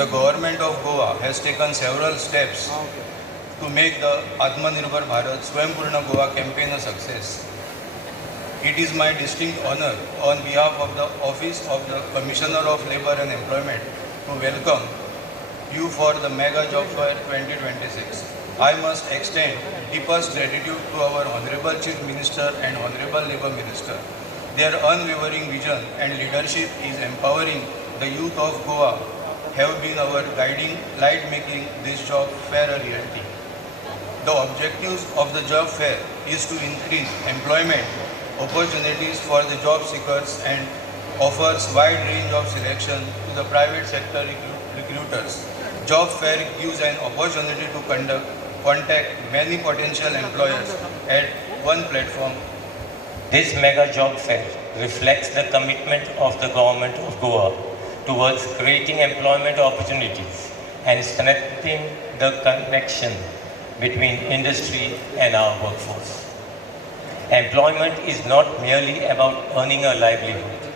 the government of Goa has taken several steps to make the Atmanirbhar Bharat Swaympurna Goa campaign a success. It is my distinct honor on behalf of the Office of the Commissioner of Labour and Employment to welcome you for the Mega Job Fair 2026. I must extend deepest gratitude to our Honorable Chief Minister and Honorable Labour Minister. Their unwavering vision and leadership is empowering the youth of Goa have been our guiding light, making this job fair a reality. The objectives of the job fair is to increase employment opportunities for the job seekers and offers wide range of selection to the private sector recruiters. Job fair gives an opportunity to contact many potential employers at one platform. This mega job fair reflects the commitment of the government of Goa towards creating employment opportunities and strengthening the connection between industry and our workforce. Employment is not merely about earning a livelihood.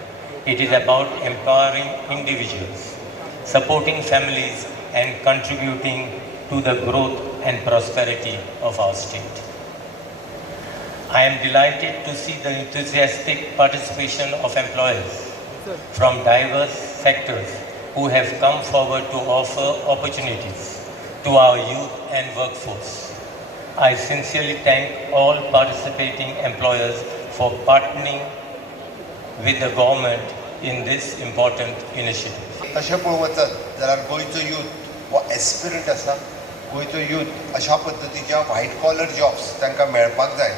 It is about empowering individuals, supporting families, and contributing to the growth and prosperity of our state. I am delighted to see the enthusiastic participation of employers from diverse sectors who have come forward to offer opportunities to our youth and workforce. I sincerely thank all participating employers for partnering with the government in this important initiative. तशें पळोवंक वचत जाल्यार गोंयचो youth हो एस्पिरंट आसा. गोंयचो youth अशा पद्दतीच्या white collar jobs तांकां मेळपाक जाय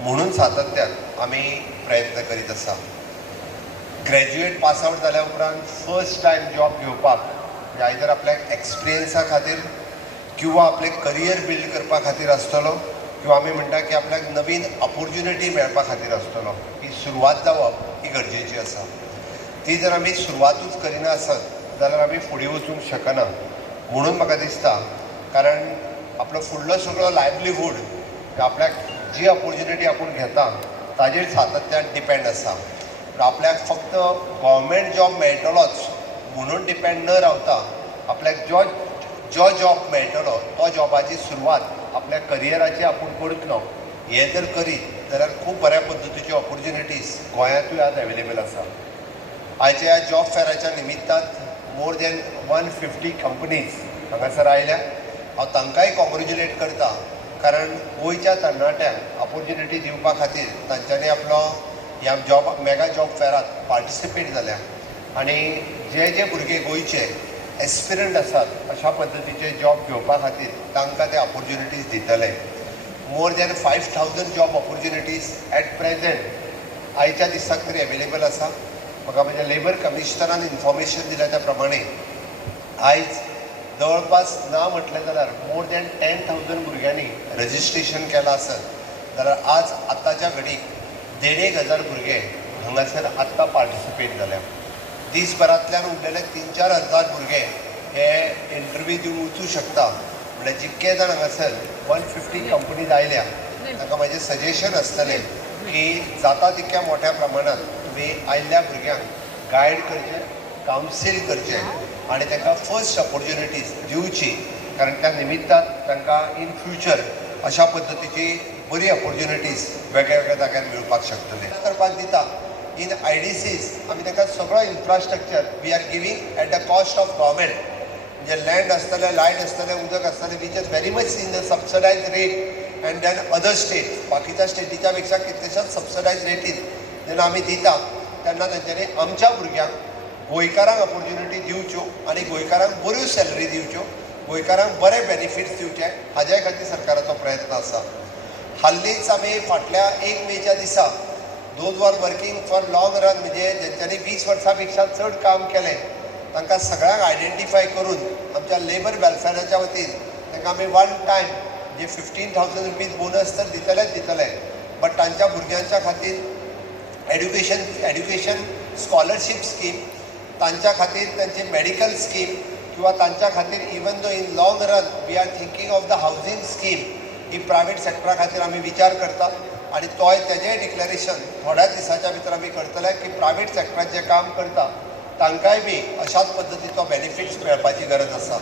म्हणून सातत्यान आमी प्रयत्न करीत आसा. ग्रॅज्युएट पास आवट जाल्या उपरांत फर्स्ट टायम जॉब घेवपाक म्हणजे आयदर आपल्याक एक्सपिरियन्सा खातीर किंवा आपले करियर बिल्ड करपा खातीर आसतलो किंवा आमी म्हणटा की आपल्याक नवीन ऑपॉर्च्युनिटी मेळपा खातीर आसतलो. ही सुरवात जावप ही गरजेची आसा. ती जर आमी सुरवातूच करिना आसत जाल्यार आमी फुडें वचूंक शकना म्हणून म्हाका दिसता. कारण आपलो फुडलो सगळो लायव्हलीहूड आपल्याक जी ऑपॉर्च्युनिटी आपूण घेता ताजेर सातत्यान डिपेंड आसा. आपल्याक फक्त गव्हर्मेंट जॉब मेळटलोच म्हणून डिपेंड न रावता आपल्याक जो जॉब मेळटलो तो जॉबाची सुरवात आपल्या करियराची आपूण करतलो. हें जर करीत जाल्यार खूब बऱ्या पद्दतीच्यो ऑपॉर्च्युनिटीज गोंयांतूय आज अवेलेबल आसा. आयच्या ह्या जॉब फेराच्या निमित्तान मोर दॅन 150 कंपनीज हांगासर आयल्या. हांव तांकांय कॉंग्रेच्युलेट करता कारण गोंयच्या तरणाट्यांक ऑपॉर्च्युनिटी दिवपा खातीर तांच्यांनी आपलो ह्या मेगा जॉब फेरांत पार्टिसिपेट जाल्या. आनी जे भुरगे गोंयचे एस्पिरंट आसात अशा पद्दतीचे जॉब घेवपा खातीर तांकां ते ऑपॉर्च्युनिटीज दितले. More than 5000 job opportunities at present आयच्या दिसाक तरी अवेलेबल आसा. म्हाका म्हणजे लेबर कमिशनरान इन्फॉर्मेशन दिल्या त्या प्रमाणे आयज जवळपास ना म्हटलें जाल्यार मोर दॅन 10,000 भुरग्यांनी रजिस्ट्रेशन केलां आसत जाल्यार आज आतांच्या घडीक 1,500 भुरगे हांगासर आत्तां पार्टिसिपेट जाल्या. दिसभरांतल्यान उरलेले 3-4 हजार भुरगे हे इंटरव्यू दिवन वचूं शकता. म्हणजे जितके जाण हांगासर 150 कंपनीज आयल्या तांकां म्हाजें सजेशन आसतलें की जाता तितक्या मोठ्या प्रमाणात तुमी आयिल्ल्या भुरग्यांक गायड करचें, कावन्सील करचें आनी तांकां फर्स्ट ऑपॉर्च्युनिटीज दिवची. कारण त्या निमित्तान तांकां इन फ्युचर अशा पद्दतीची बरी ऑपॉर्च्युनिटीज वेगळ्या वेगळ्या जाग्यार मेळपाक शकतले. करपाक दिता इन IDCs आमी तांकां सगळो infrastructure we are giving at the cost of government. म्हणजे लँड आसतलें, लायट आसतलें, उदक आसतलें which is very much in the subsidize rate and than other states. बाकीच्या स्टेटीच्या पेक्षा कितलेशाच सबसिडायज रेटीन जेन्ना आमी दिता तेन्ना तांच्यांनी आमच्या भुरग्यांक गोंयकारांक ऑपॉर्च्युनिटी दिवच्यो आनी गोंयकारांक बऱ्यो सॅलरी दिवच्यो, गोंयकारांक बरे बेनिफिट्स दिवचे हाज्या खातीर सरकाराचो प्रयत्न आसा. हाल्लीच आमी फाटल्या 1 मेच्या दिसा those were working for long run म्हणजे जेंच्यांनी 20 वर्सां पेक्षा चड काम केलें तांकां सगळ्यांक आयडेंटिफाय करून आमच्या लेबर वेलफेअराच्या वतीन तांकां आमी वन टायम म्हणजे 15,000 रुपीज बोनस तर दितले बट तांच्या भुरग्यांच्या खातीर एड्युकेशन स्कॉलरशीप स्कीम, तांच्या खातीर तांची मेडिकल स्कीम किंवा तांच्या खातीर even though in long run we are thinking of the housing scheme ही प्रायवेट सेक्टरा खातीर आमी विचार करता. आनी तोय तेजें डिक्लेरेशन थोड्या दिसाच्या भितर आमी करतले की प्रायवेट सेक्टरात जें काम करता तांकांय बी अशाच पद्दतीचो बेनिफिट्स मेळपाची गरज आसा